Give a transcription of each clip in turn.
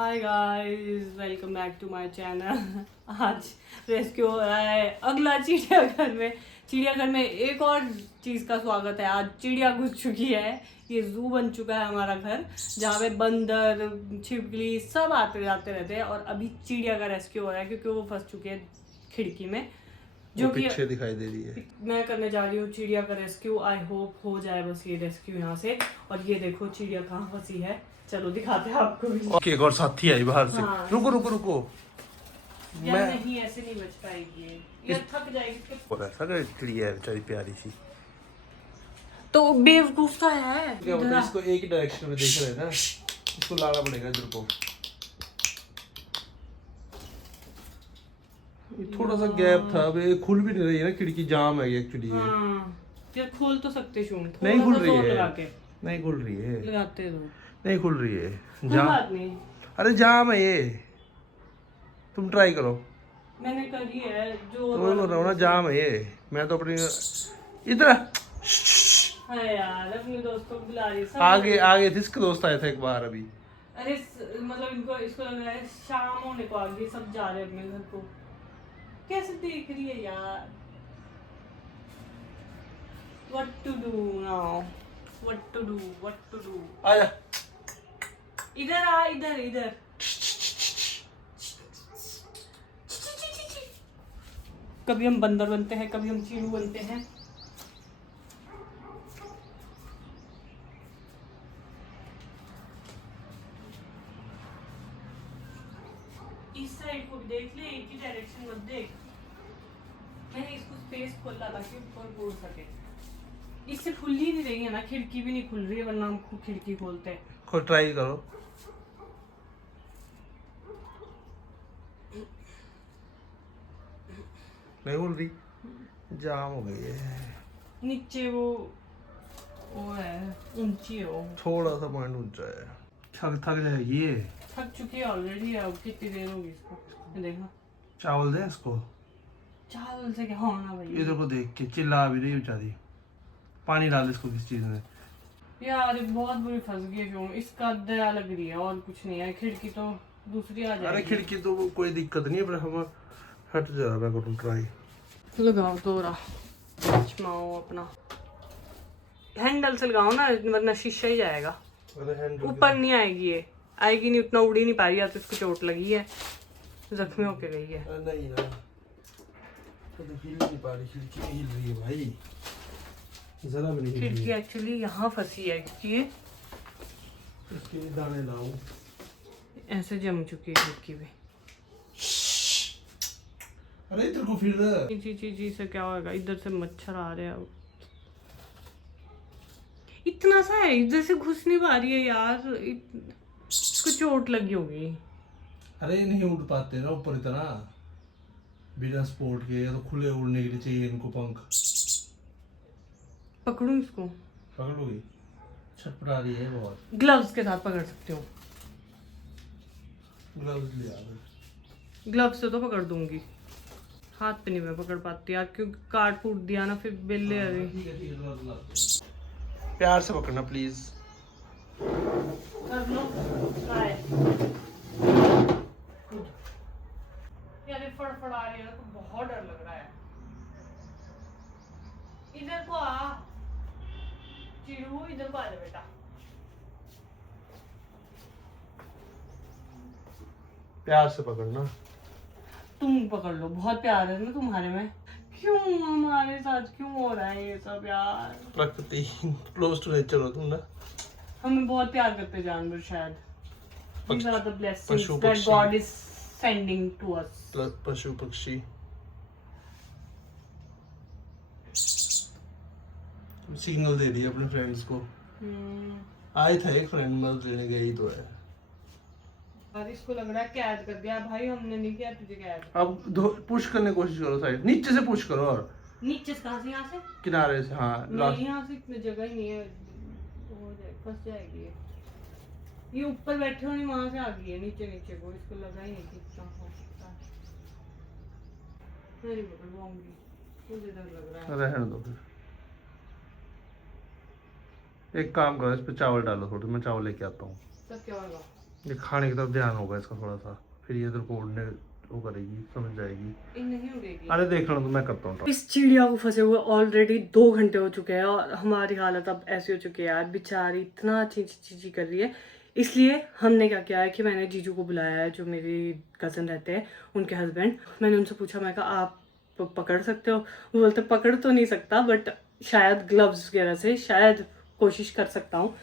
Hi guys, welcome back to my channel. आज rescue हो रहा है अगला चिड़ियाघर में। चिड़ियाघर में एक और चीज़ का स्वागत है। आज चिड़िया घुस चुकी है। ये जू बन चुका है हमारा घर, जहाँ पे बंदर, छिपकली सब आते जाते रहते हैं। और अभी चिड़िया का रेस्क्यू हो रहा है क्योंकि वो फंस चुके हैं खिड़की में, जो कि पीछे दिखाई दे रही है। मैं करने जा रही हूँ चिड़िया का रेस्क्यू। आई होप हो जाए बस ये रेस्क्यू यहाँ से। और ये देखो चिड़िया कहाँ फंसी है, चलो दिखाते हैं आपको भी। एक और साथी आई बाहर से। हाँ। रुको रुको रुको, मैं नहीं, ऐसे नहीं बच पाएगी ये थक जाएगी। और ऐसा कर चिड़िया है बेचारी प्यारी सी। तो बेवकूफ सा है। क्या होता है, इसको एक ही डायरेक्शन में देख रहे हैं ना, इसको लाना पड़ेगा इधर को। ये थोड़ा सा गैप था, अब ये खुल भी नहीं रही है ना, खिड़की जाम है एक्चुअली। हाँ, यार खोल तो सकते शून, नहीं खुल रही है, लगा के नहीं खुल रही है, लगाते दो, नहीं खुल रही है, कोई बात नहीं। अरे जाम है ये, तुम ट्राई करो। मैंने करी है जो तो मैं बोल रहा हूँ ना, जाम है ये। मैं तो अपनी इधर है यार, अपने दोस्त को बुला रही है। आगे आगे थे, इसके दोस्त आए थे एक बार अभी। अरे मतलब इसको लग रहा है शाम होने को आ गई, सब जा रहे हैं अपने घर को। कैसे देख रही है यार। What to do now? What to do? What to do? आजा, इधर आ, इधर इधर। कभी हम बंदर बनते हैं, कभी हम चीड़ू बनते हैं। इस साइड को भी देख ले, एक ही डायरेक्शन मत देख। मैंने इसको स्पेस खोला ताकि ऊपर बोल सके। इससे खुल ही नहीं रही है ना, खिड़की भी नहीं खुल रही है, वरना हम खिड़की खोलते हैं। खुद ट्राई करो। नहीं बोल रही, जाम हो गई है। नीचे वो है, ऊंची है वो। थोड़ा सा पॉइंट ऊंचा है। थक थक जाएगी ये। थक चुकी है ऑलरेडी। अब कितनी देर होगी इसको, देखना। चावल दे इसको। चावल से क्या होना भाई। इधर को देख के चिल्ला भी रही बेचारी। पानी डाल इसको किस चीज में। यार ये बहुत बुरी फंस गई क्यों, इसका दया लग रही है और कुछ नहीं है। खिड़की तो दूसरी आ जाएगी। अरे खिड़की तो कोई दिक्कत नहीं है, पर हम हट जा रहा करूँ ट्राई। लगाओ दोरा, चमाओ अपना हैंडल से लगाओ ना, वरना शीशा ही जाएगा। ऊपर नहीं आएगी ये, आएगी नहीं, उतना उड़ ही नहीं पा रही है। तो इसको चोट लगी है, जख्मी होके गई है। नहीं ना, तो हिल नहीं पा रही, खिड़की नहीं हिल रही है भाई, जरा भी नहीं हिल रही। खिड़की एक्चुअली यहाँ फंसी है क्योंकि इसके दाने लाऊं। ऐसे जम चुकी है खिड़की पे। अरे इधर को फिर। जी से क्या होगा, इधर से मच्छर आ रहे हैं। इतना सा है, इधर से घुस नहीं पा रही है यार। इसको चोट लगी होगी। अरे नहीं उड़ पाते ना ऊपर इतना बिना स्पोर्ट के, या तो खुले उड़ने के लिए चाहिए इनको पंख। पकड़ूं इसको? पकड़ लोगी? छटपटा रही है बहुत। ग्लव्स के साथ पकड़ सकती हूँ। ग्लव्स ले आ। ग्लव्स से तो पकड़ दूंगी, हाथ पे नहीं मैं पकड़ पाती यार, क्योंकि काट फूट दिया ना फिर बिल्ले। अरे प्यार से पकड़ना प्लीज। कर लो ट्राई। यार ये फड़फड़ा रही है ना, तो बहुत डर लग रहा है। इधर को आ चिड़ू, इधर को आ जा बेटा। प्यार से पकड़ना। तुम पकड़ लो, बहुत प्यार है ना तुम्हारे में। क्यों हमारे साथ क्यों हो रहा है ये सब यार। प्रकृति, क्लोज टू नेचर हो तुम ना। हमें बहुत प्यार करते जानवर शायद। These are the blessings पशु that पक्षी। God is sending to us. पशु पक्षी सिग्नल दे दिया अपने फ्रेंड्स को। आए था एक फ्रेंड, मदद लेने गई तो है। और इसको लग रहा है कैद कर दिया। भाई हमने नहीं किया तुझे कैद। अब पुश करने की कोशिश करो, साइड नीचे से पुश करो। और नीचे से कहाँ से, यहाँ से किनारे से। हाँ नहीं, यहाँ से इतनी जगह ही नहीं है, हो जाए फंस जाएगी ये ऊपर बैठे होनी, वहां से आ गई है नीचे नीचे को। इसको लगा ही नहीं कि इतना हो सकता है। मेरी पकड़वाऊंगी, मुझे डर लग रहा है। रहने दो फिर। एक काम करो, इस पे चावल डालो थोड़े, मैं चावल लेके आता हूँ। सब क्या होगा? ये खाने की तरफ ध्यान होगा इसका थोड़ा सा, फिर ये इधर को उड़ने वो करेगी, समझ जाएगी। नहीं उड़ेगी। अरे देख लो तो मैं करता हूँ। इस चिड़िया को फंसे हुए ऑलरेडी 2 घंटे हो चुके हैं और हमारी हालत अब ऐसी हो चुकी है यार, बेचारी इतना चीची कर रही है। इसलिए हमने क्या किया है कि मैंने जीजू को बुलाया है, जो मेरी कज़न रहते हैं, उनके हस्बैंड। मैंने उनसे पूछा, मैं कहा आप पकड़ सकते हो? वो बोलते पकड़ तो नहीं सकता, बट शायद ग्लव्स वगैरह से शायद कोशिश कर सकता हूँ।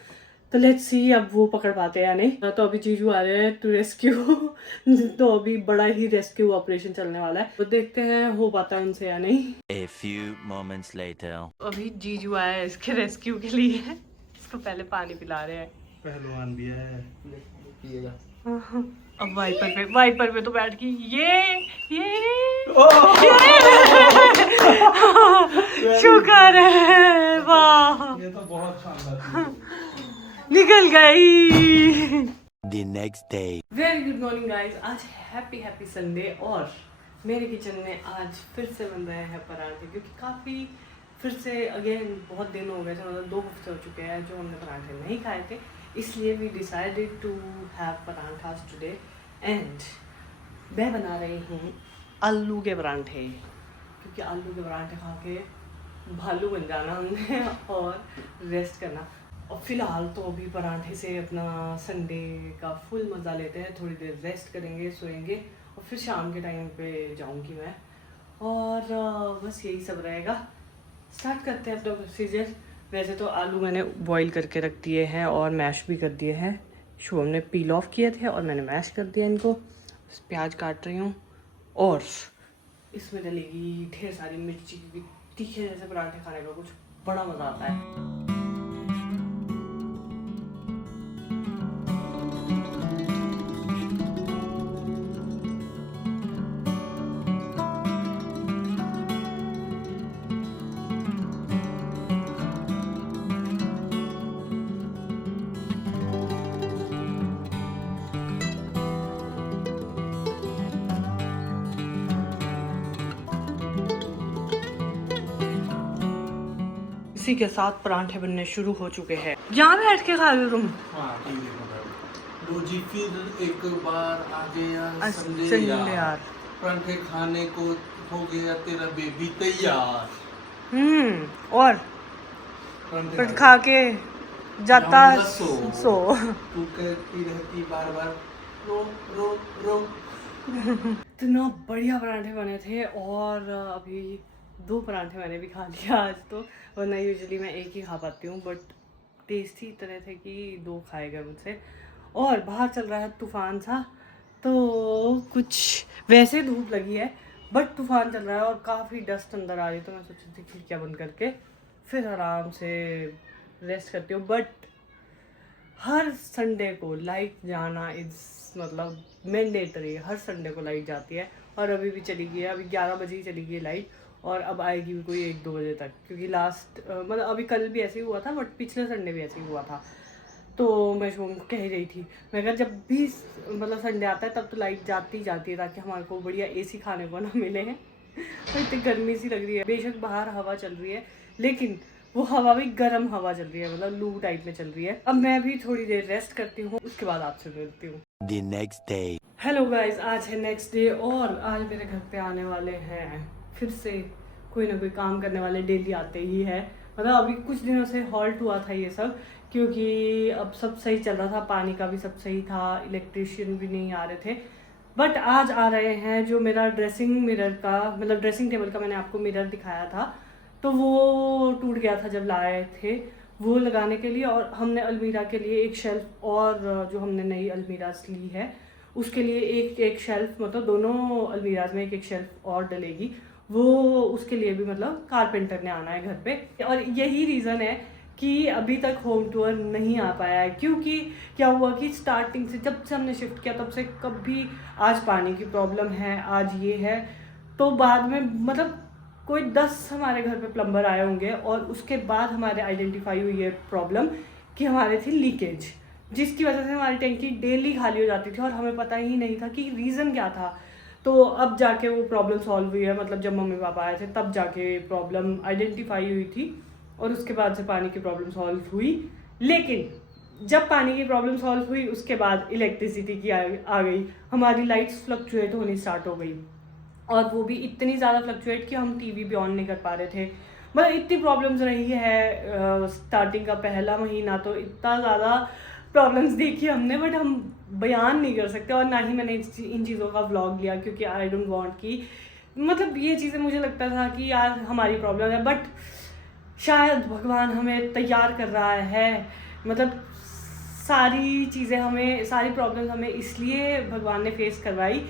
तो लेट्स सी अब वो पकड़ पाते हैं या नहीं। तो अभी जीजू आ रहे हैं टू रेस्क्यू तो अभी बड़ा ही रेस्क्यू ऑपरेशन चलने वाला है, तो देखते हैं हो पाता है उनसे या नहीं। A few moments later. अभी जीजू आया है इसके रेस्क्यू के लिए, इसको पहले पानी पिला रहे हैं। पहलवान भी है, पिएगा। अब वाइपर पे तो बैठ गई ये शुक्र है, वाह ये तो बहुत शानदार निकल गई। The next day. Very good morning guys, आज हैप्पी संडे और मेरे किचन में आज फिर से बन रहे हैं पराठे, क्योंकि काफ़ी फिर से अगेन बहुत दिन हो गए थे, मतलब 2 हफ्ते हो चुके हैं जो हमने पराठे नहीं खाए थे, इसलिए we decided to have parathas today. And मैं बना रही हूँ आलू के पराठे, क्योंकि आलू के पराठे खा के भालू बन जाना हमने और रेस्ट करना। और फिलहाल तो अभी पराठे से अपना संडे का फुल मज़ा लेते हैं, थोड़ी देर रेस्ट करेंगे, सोएंगे और फिर शाम के टाइम पे जाऊंगी मैं। और बस यही सब रहेगा। स्टार्ट करते हैं अपना प्रोसीजर। वैसे तो आलू मैंने बॉईल करके रख दिए हैं और मैश भी कर दिए हैं। शुभम ने पील ऑफ किए थे और मैंने मैश कर दिया इनको। प्याज काट रही हूँ और इसमें डलेगी ढेर सारी मिर्ची, क्योंकि तीखे जैसे पराठे खाने का कुछ बड़ा मज़ा आता है। इसी के साथ पराठे बनने शुरू हो चुके हैं। यहाँ बैठ के खा रहे हो तुम? हाँ रोजी फिर एक बार आ गया संडे यार। पराठे खाने को हो गया तेरा बेबी तैयार। और पर खा के जाता सो तू कहती रहती बार बार रो रो रो। इतना बढ़िया पराठे बने थे और अभी 2 पराठे मैंने भी खा लिया आज तो, वरना यूजुअली मैं एक ही खा पाती हूँ, बट टेस्टी तरह थे कि 2 खाए गए मुझसे। और बाहर चल रहा है तूफान सा, तो कुछ वैसे धूप लगी है बट तूफान चल रहा है और काफ़ी डस्ट अंदर आ रही है, तो मैं सोची थी खिड़कियाँ बंद करके फिर आराम से रेस्ट करती हूँ। बट हर संडे को लाइट जाना इज़ मतलब मैंडेटरी, हर संडे को लाइट जाती है और अभी भी चली गई है। अभी 11 बजे ही चली गई लाइट और अब आएगी भी कोई 1-2 बजे तक, क्योंकि लास्ट मतलब अभी कल भी ऐसे ही हुआ था, बट पिछले संडे भी ऐसे ही हुआ था। तो मैं शुभम को कह रही थी, मैं कहा जब भी मतलब संडे आता है तब तो लाइट जाती जाती है, ताकि हमारे को बढ़िया AC खाने को ना मिले हैं। तो इतनी गर्मी सी लग रही है, बेशक बाहर हवा चल रही है लेकिन वो हवा भी गर्म हवा चल रही है, मतलब लू टाइप में चल रही है। अब मैं भी थोड़ी देर रेस्ट करती हूँ, उसके बाद आपसे मिलती हूँ। The next day. Hello guys, आज है नेक्स्ट डे और आज मेरे घर पे आने वाले हैं फिर से कोई ना कोई काम करने वाले, डेली आते ही है। मतलब अभी कुछ दिनों से हॉल्ट हुआ था ये सब, क्योंकि अब सब सही चल रहा था, पानी का भी सब सही था, इलेक्ट्रिशियन भी नहीं आ रहे थे। बट आज आ रहे हैं। जो मेरा ड्रेसिंग मिरर का मतलब ड्रेसिंग टेबल का मैंने आपको मिरर दिखाया था, तो वो टूट गया था जब लाए थे, वो लगाने के लिए। और हमने अलमीरा के लिए एक शेल्फ और जो हमने नई अलमीरा ली है उसके लिए एक शेल्फ, मतलब दोनों अलमीराज में एक शेल्फ और डलेगी, वो उसके लिए भी मतलब कारपेंटर ने आना है घर पे। और यही रीज़न है कि अभी तक होम टूर नहीं आ पाया है, क्योंकि क्या हुआ कि स्टार्टिंग से जब से हमने शिफ्ट किया तब से कभी आज पानी की प्रॉब्लम है, आज ये है, तो बाद में मतलब कोई 10 हमारे घर पे प्लम्बर आए होंगे और उसके बाद हमारे आइडेंटिफाई हुई है प्रॉब्लम कि हमारे थी लीकेज, जिसकी वजह से हमारी टैंकी डेली खाली हो जाती थी और हमें पता ही नहीं था कि रीज़न क्या था। तो अब जाके वो प्रॉब्लम सॉल्व हुई है, मतलब जब मम्मी पापा आए थे तब जाके प्रॉब्लम आइडेंटिफाई हुई थी और उसके बाद से पानी की प्रॉब्लम सॉल्व हुई। लेकिन जब पानी की प्रॉब्लम सॉल्व हुई उसके बाद इलेक्ट्रिसिटी की आ गई, हमारी लाइट्स फ्लक्चुएट होनी स्टार्ट हो गई, और वो भी इतनी ज़्यादा फ्लक्चुएट कि हम टीवी भी ऑन नहीं कर पा रहे थे। मतलब इतनी प्रॉब्लम्स रही है। स्टार्टिंग का पहला महीना तो इतना ज़्यादा प्रॉब्लम्स देखी हमने, बट हम बयान नहीं कर सकते, और ना ही मैंने इन चीज़ों का व्लॉग लिया, क्योंकि आई डोंट वांट कि मतलब ये चीज़ें मुझे लगता था कि यार हमारी प्रॉब्लम है, बट शायद भगवान हमें तैयार कर रहा है। मतलब सारी चीज़ें हमें, सारी प्रॉब्लम्स हमें इसलिए भगवान ने फेस करवाई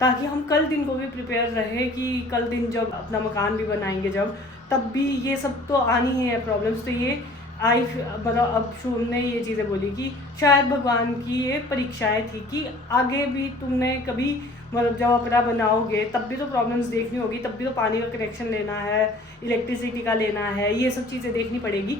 ताकि हम कल दिन को भी प्रिपेयर रहे कि कल दिन जब अपना मकान भी बनाएंगे जब, तब भी ये सब तो आनी ही है प्रॉब्लम्स। तो ये मतलब अब शुभ ने ये चीज़ें बोली कि शायद भगवान की ये परीक्षाएं थी कि आगे भी तुमने कभी मतलब जब अपना बनाओगे तब भी तो प्रॉब्लम्स देखनी होगी, तब भी तो पानी का कनेक्शन लेना है, इलेक्ट्रिसिटी का लेना है, ये सब चीज़ें देखनी पड़ेगी।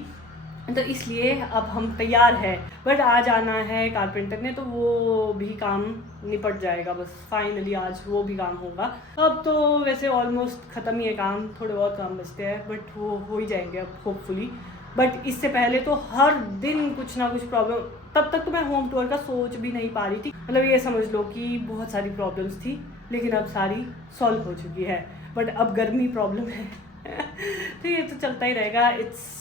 तो इसलिए अब हम तैयार है, बट आज आना है कारपेंटर ने, तो वो भी काम निपट जाएगा बस फाइनली, आज वो भी काम होगा। अब तो वैसे ऑलमोस्ट ख़त्म ही है काम, थोड़े बहुत काम बचते हैं, बट वो हो ही जाएंगे अब होपफुली। बट इससे पहले तो हर दिन कुछ ना कुछ प्रॉब्लम, तब तक तो मैं होम टूर का सोच भी नहीं पा रही थी। मतलब ये समझ लो कि बहुत सारी प्रॉब्लम्स थी, लेकिन अब सारी सॉल्व हो चुकी है। बट अब गर्मी प्रॉब्लम है तो ये तो चलता ही रहेगा, इट्स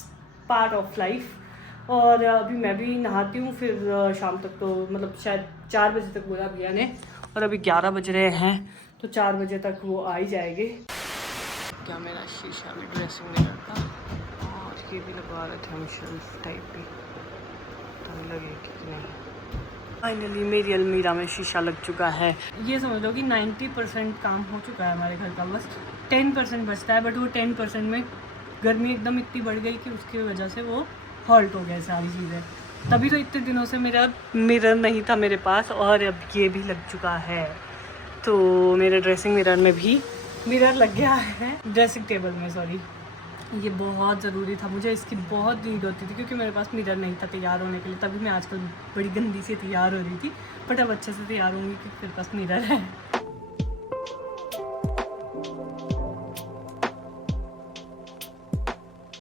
पार्ट ऑफ लाइफ। और अभी मैं भी नहाती हूँ, फिर शाम तक तो मतलब शायद 4 बजे तक बोला भैया ने, और अभी 11 बज रहे हैं, तो 4 बजे तक वो आ ही जाएंगे। क्या मेरा शीशा भी ड्रेसिंग मिरर का, और ये भी लगवा रहे थे हम शेल्फ टाइप भी, तो लगे कि नहीं। फाइनली मेरी अलमीरा में शीशा लग चुका है। ये समझ लो कि 90% काम हो चुका है हमारे घर का, बस 10% बचता है। बट वो 10% में गर्मी एकदम इतनी बढ़ गई कि उसकी वजह से वो हॉल्ट हो गए सारी चीज़ें। तभी तो इतने दिनों से मेरा मिरर नहीं था मेरे पास, और अब ये भी लग चुका है। तो मेरे ड्रेसिंग मिरर में भी मिरर लग गया है, ड्रेसिंग टेबल में सॉरी। ये बहुत ज़रूरी था, मुझे इसकी बहुत नीड होती थी, क्योंकि मेरे पास मिरर नहीं था तैयार होने के लिए। तभी मैं आजकल बड़ी गंदी से तैयार हो रही थी, बट अब अच्छे से तैयार होंगी क्योंकि मेरे पास मिरर है।